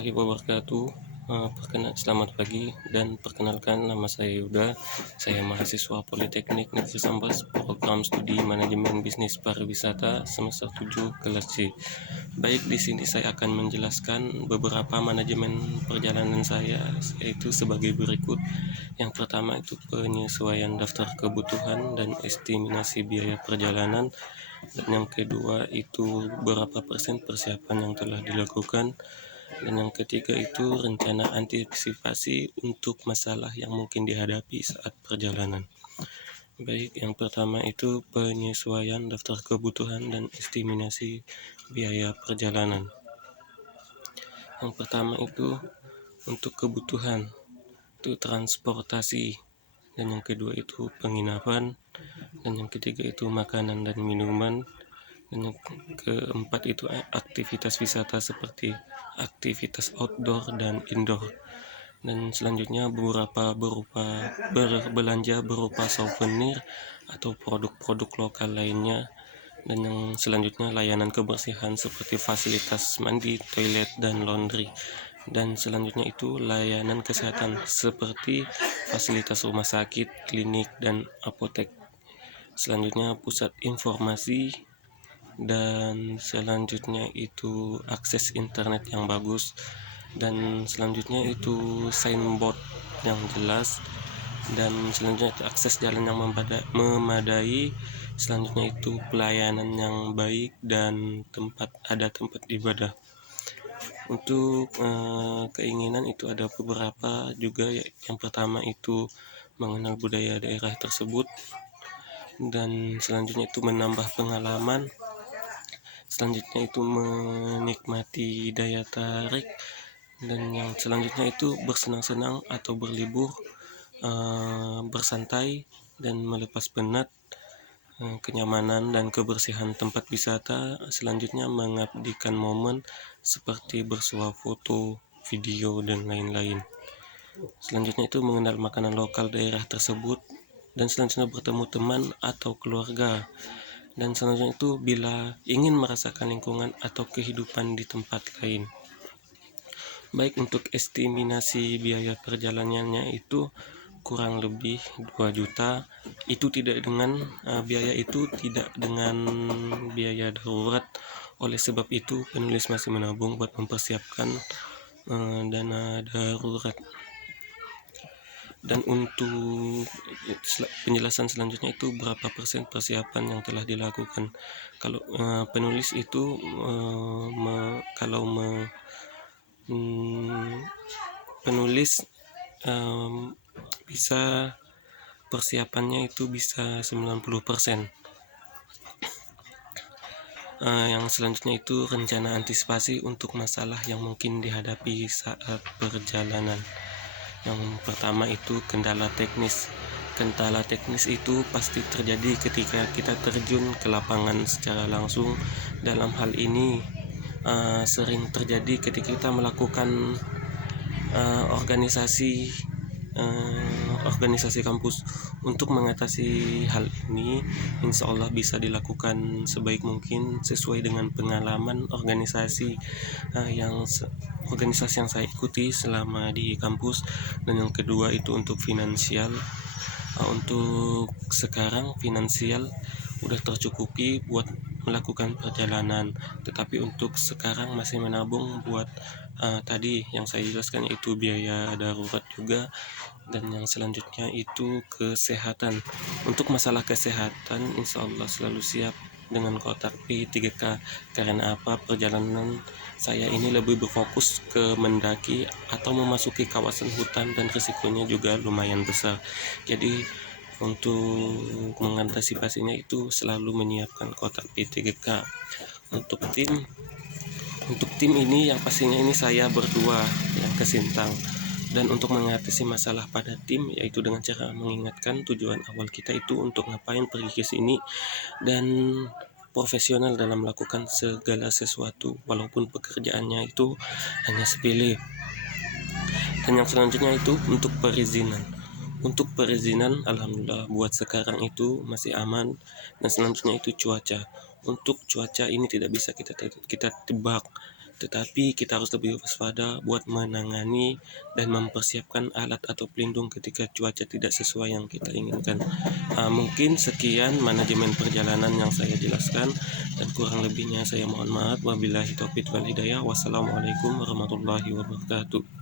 warahmatullahi wabarakatuh. Selamat pagi dan perkenalkan, nama saya Yuda. Saya mahasiswa Politeknik Negeri Sambas, program studi Manajemen Bisnis Pariwisata semester 7 kelas C. Baik, di sini saya akan menjelaskan beberapa manajemen perjalanan saya, yaitu sebagai berikut. Yang pertama itu penyesuaian daftar kebutuhan dan estimasi biaya perjalanan. Dan yang kedua itu berapa persen persiapan yang telah dilakukan. Dan yang ketiga itu rencana antisipasi untuk masalah yang mungkin dihadapi saat perjalanan. Baik, yang pertama itu penyesuaian daftar kebutuhan dan estimasi biaya perjalanan. Yang pertama itu untuk kebutuhan itu transportasi, dan yang kedua itu penginapan, dan yang ketiga itu makanan dan minuman, dan yang keempat itu aktivitas wisata seperti aktivitas outdoor dan indoor, dan selanjutnya berbelanja berupa souvenir atau produk-produk lokal lainnya, dan yang selanjutnya layanan kebersihan seperti fasilitas mandi, toilet, dan laundry, dan selanjutnya itu layanan kesehatan seperti fasilitas rumah sakit, klinik, dan apotek. Selanjutnya pusat informasi, dan selanjutnya itu akses internet yang bagus, dan selanjutnya itu signboard yang jelas, dan selanjutnya itu akses jalan yang memadai, selanjutnya itu pelayanan yang baik, dan tempat ibadah. Untuk keinginan itu ada beberapa juga, ya. Yang pertama itu mengenal budaya daerah tersebut, dan selanjutnya itu menambah pengalaman, selanjutnya itu menikmati daya tarik, dan yang selanjutnya itu bersenang-senang atau berlibur, bersantai dan melepas penat, kenyamanan dan kebersihan tempat wisata, selanjutnya mengabadikan momen seperti bersuah foto, video, dan lain-lain. Selanjutnya itu mengenal makanan lokal daerah tersebut, dan selanjutnya bertemu teman atau keluarga, dan selanjutnya itu bila ingin merasakan lingkungan atau kehidupan di tempat lain. Baik, untuk estimasi biaya perjalanannya itu kurang lebih 2 juta. Itu tidak dengan biaya itu tidak dengan biaya darurat. Oleh sebab itu penulis masih menabung buat mempersiapkan dana darurat. Dan untuk penjelasan selanjutnya itu berapa persen persiapan yang telah dilakukan. Kalau penulis itu penulis bisa persiapannya itu bisa 90%. Yang selanjutnya itu rencana antisipasi untuk masalah yang mungkin dihadapi saat perjalanan. Yang pertama itu kendala teknis. Kendala teknis itu pasti terjadi ketika kita terjun ke lapangan secara langsung. Dalam hal ini sering terjadi ketika kita melakukan organisasi kampus. Untuk mengatasi hal ini, insya Allah bisa dilakukan sebaik mungkin sesuai dengan pengalaman organisasi yang saya ikuti selama di kampus. Dan yang kedua itu untuk finansial. Untuk sekarang finansial udah tercukupi buat melakukan perjalanan, tetapi untuk sekarang masih menabung buat tadi yang saya jelaskan, itu biaya darurat juga. Dan yang selanjutnya itu kesehatan. Untuk masalah kesehatan, insya Allah selalu siap dengan kotak P3K. Karena apa? Perjalanan saya ini lebih berfokus ke mendaki atau memasuki kawasan hutan, dan risikonya juga lumayan besar. Jadi untuk mengantisipasinya itu selalu menyiapkan kotak P3K. Untuk tim ini yang pastinya ini saya berdua yang ke Sintang. Dan untuk mengatasi masalah pada tim, yaitu dengan cara mengingatkan tujuan awal kita itu untuk ngapain pergi ke sini, dan profesional dalam melakukan segala sesuatu walaupun pekerjaannya itu hanya sepele. Dan yang selanjutnya itu untuk perizinan. Untuk perizinan, alhamdulillah buat sekarang itu masih aman. Dan selanjutnya itu cuaca. Untuk cuaca ini tidak bisa kita tebak, tetapi kita harus lebih waspada buat menangani dan mempersiapkan alat atau pelindung ketika cuaca tidak sesuai yang kita inginkan. Mungkin sekian manajemen perjalanan yang saya jelaskan, dan kurang lebihnya saya mohon maaf. Wabillahi taufiq wal hidayah. Wassalamualaikum warahmatullahi wabarakatuh.